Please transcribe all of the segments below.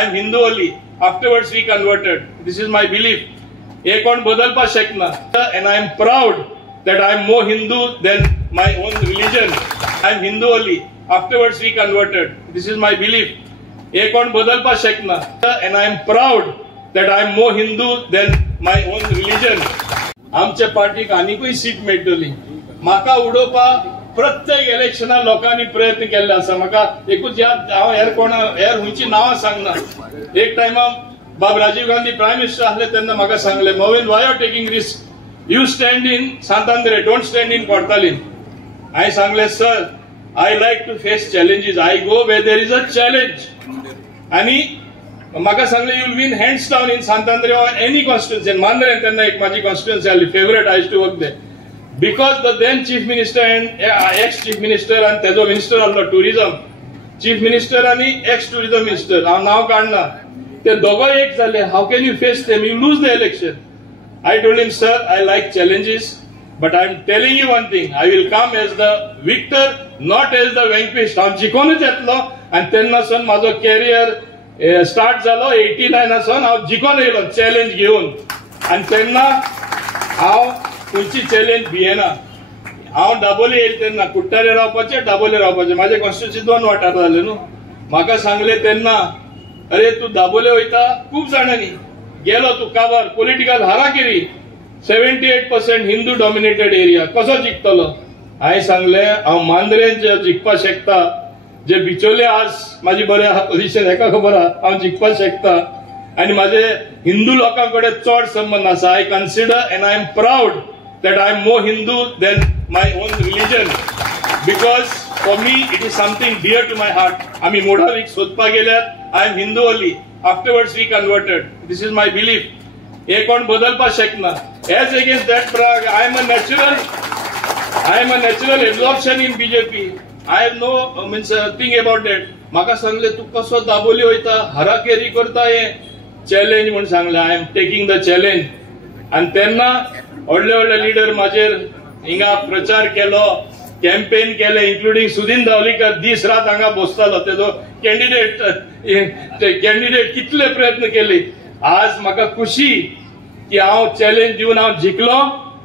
I am Hindu only. Afterwards we converted. This is my belief. हे कोण बदलपा शकना. And I am proud that I am more Hindu than my own religion. I am Hindu only. Afterwards we converted. This is my belief. हे कोण बदलपा शकना. And I am proud that I am more Hindu than my own religion. आमच्या पार्टीक आनीकूय seat मेळटली. म्हाका उडोवपा प्रत्येक इलेक्शनात लोकांनी प्रयत्न केल्ले आसा. म्हाका एकूच याद हांव हेर हुंयची नांवां सांगना. एक टायमा बाब राजीव गांधी प्रायम मिनिस्टर आसले तेन्ना म्हाका सांगले, Mauvin why are taking risk, you stand in Santandre, don't stand in Cortalim. हांवें सांगले, sir I like to face challenges, I go where there is a challenge. आनी म्हाका सांगले, you will win hands down in Santandre or any constituency. Mandrem तेन्ना एक म्हाजी constituency आसली, favourite, I used to work there. Because the then chief minister and ex-chief minister and तेजो minister of tourism, chief minister and ex-tourism minister, हांव नाव काढना, ते दोघो एक जाले. How can you face them? You lose the election. I told him, sir, I like challenges, but I am telling you one thing, I will come as the victor, not as the vanquished. हांव जिखोनूच येतलो. आणि तेन्नासून माझो carrier start जालो. 89 हांव जिखोन येयलो challenge घेऊन. आणि तेन्ना हांव खंयची चॅलेंज भियेना. हांव दाबोले येयले तेन्ना कुट्टारे रावपाचे, दाबोले रावपाचे. माझे कॉन्स्टिट्युएन्सी 2 वाठार जाले न्हू. म्हाका सांगले तेन्ना, अरे तू दाबोले वयता, खूप जाणांनी गेलो तू काबार, पॉलिटिकल हाराकिरी, 78% हिंदू डॉमिनेटेड एरिया, कसो जिखतलो. हांवें सांगले, हांव मांद्रेन जिखपा शकता. जे बिचोले आज माझी बरे आहा पोझिशन, हेका खबर आहा, हांव जिखपा शकता. आणि माझे हिंदू लोकांकडे चड संबंध आसा. I consider end I am proud that I am more Hindu than my own religion, because for me it is something dear to my heart. आम्ही मोडावीक सोदपा गेल्यार I am Hindu only. Afterwards we converted. This is my belief. हे कोण बदलपा शकना. As against that, I am a natural absorption in BJP. I have no thing about that. म्हाका सांगले, तू कसो दाबोली वयता, हराकेरी करता, हे चॅलेंज म्हणून सांगले. I am taking the challenge. आणि तेन्ना व्हडले लिडर माजेर हिंगा प्रचार केलो, कॅम्पेन केले, इन्क्लुडिंग सुदीन धावलीकर दीस रात हांगा बसतालो. तेजो कॅन्डिडेट कितले प्रयत्न केले. आज म्हाका खुशी की हांव चॅलेंज दिवन हांव जिखलो.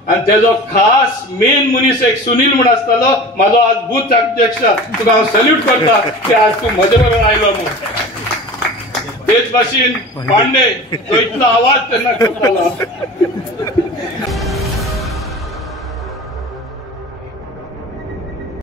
आणि तेजो खास मेन मनीस एक सुनील म्हूण आसतालो, म्हाजो आज बूथ अध्यक्ष, तुका हांव सल्यूट करता की आज तू म्हजे बरोबर आयलो म्हणून. तेच भाशेन पांडे तो इतलो आवाज तेन्ना करतालो.